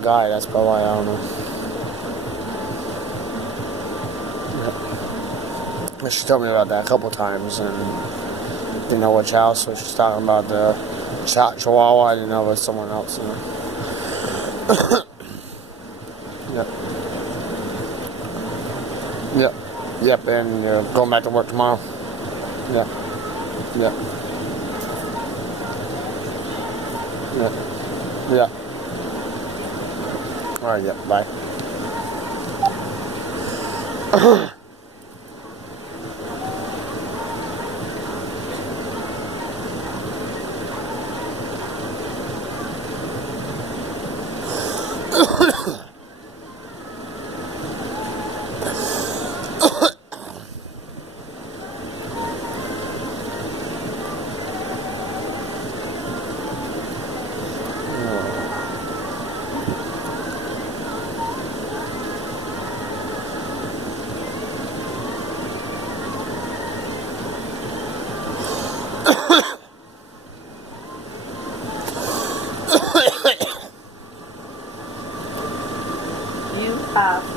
Guy, that's probably why I don't know. Yeah. She told me about that a couple times and didn't know which house, so she's talking about the Chihuahua. I didn't know it was someone else, you know. Yep. Yep. Yep, and you're going back to work tomorrow. Yep. Yep. Yep. Yeah. Alright, yep, bye. You have